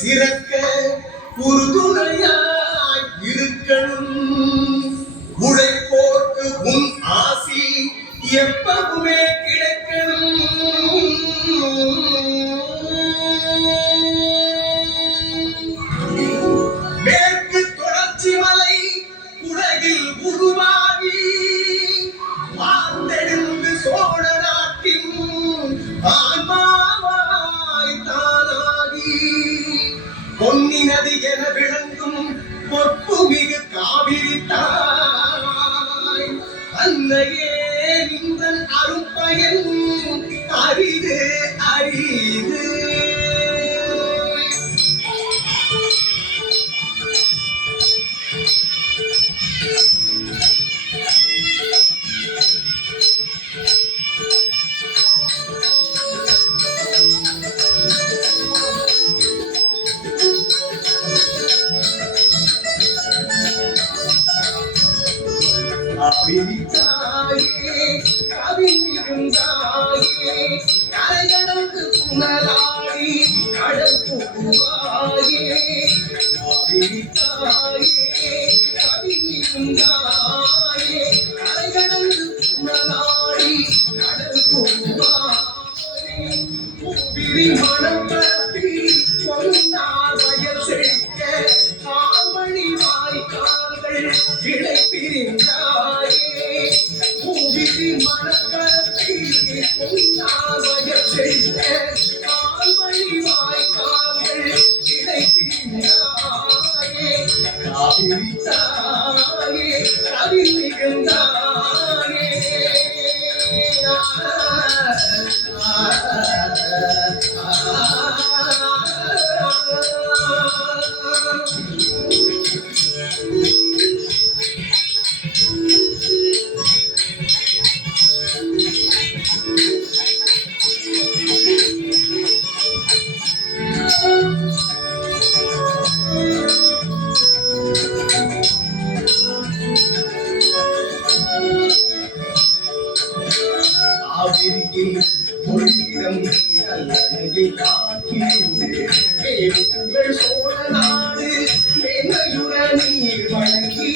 சிறக்க உறுதுணையாய் இருக்கணும். உழைப்போர்க்கு உன் ஆசி எப்பவுமே கிடைக்கணும். மேற்கு தொடர்ச்சி மலை உலகில் உருவாகி வாழ்ந்தெழுந்து சோழ நாட்டின் ஆன்மாவாய் தானாகி பொன்னி நதி என விளங்கும் பொற்புமிகு காவிரி தாய் அன்னையே நின்றன் அரும்பயன் அரிது அரிது. தாயே கவிழ்ந்தாயே கரைகடந்து புனலாடி கடல் புகுவாயே. தாயே கவிழ்ந்தாயே கரைகடந்து புனலாடி கடல் புகுவாயே. பூவிரி மனம் பரப்பி பொன்னார் வயல் செழிக்க கால்வழி வாய்க்கால்கள் கிளை பிரிந்தாயே. பூவிரி மனப்பரப்பி பொன்னார் வயல் செழிக்க கால்வழி வாய்க்கால்கள் கிளை பிரிந்தாயே. காவிரி தாயே கவி மிகுந்தாயே. புகழ் சோழ நாடு மேன்மையுற நீர் வழங்கி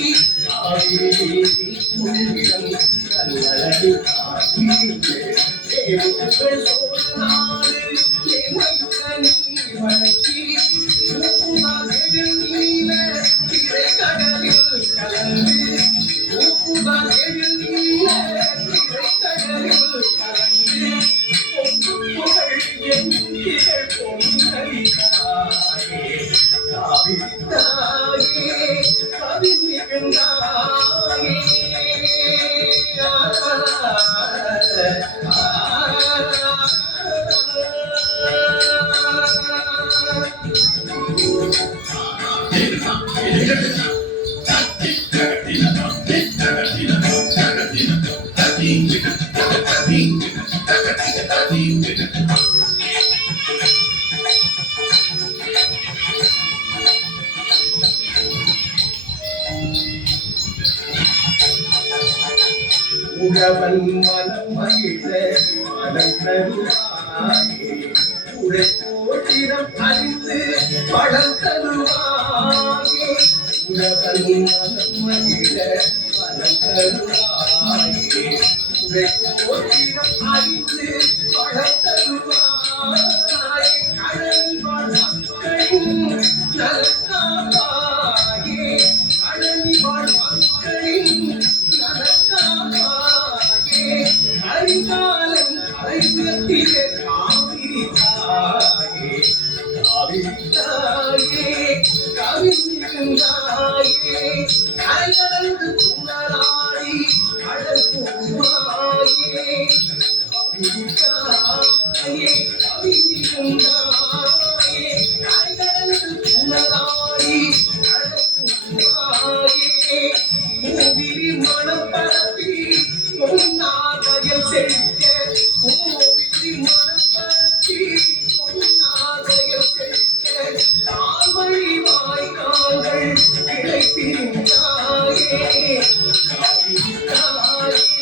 புகழ் சோழ நாடு மேன்மையுற நீர் வழங்கி நீல திரைக்கடலில் கலந்து நீல திரைக்கடலில் கலந்து புகழ் என்கிற பொன்னரிதாயே. காவிரி தாயே கவி மிகுந்தாயே. உழவன் மனம் மகிழ மனம் தருவாயே. உழைப்போட்டிடம் அறிந்து பழம் தருவாயே. உழவன் மனம் மகிழ மனம் தருவாயே. உழைப்போட்டிடம் அறிந்து பழம் தருவாயே. கடல் வாழ் மக்களின் நலக்காவாயே. கடல் வாழ் மக்களின் கரிகாலம் கலைத்திய காவிரி தாயே. காவிரி தாயே கவி மிகுந்தாயே. கரை கடந்து புனலாடி கடல் புகுவாயே. காவிரி தாயே கவி மிகுந்தாயே. கரை கடந்து புனலாடி கடல் புகுவாயே. பூவிரி மனம் பரப்பி பொன்னார் வயல் செழிக்க. பூவிரி மனம் பரப்பி பொன்னார் வயல் செழிக்க கால்வழி வாய்க்கால்கள் கிளை பிரிந்தாயே. காவிரி தாயே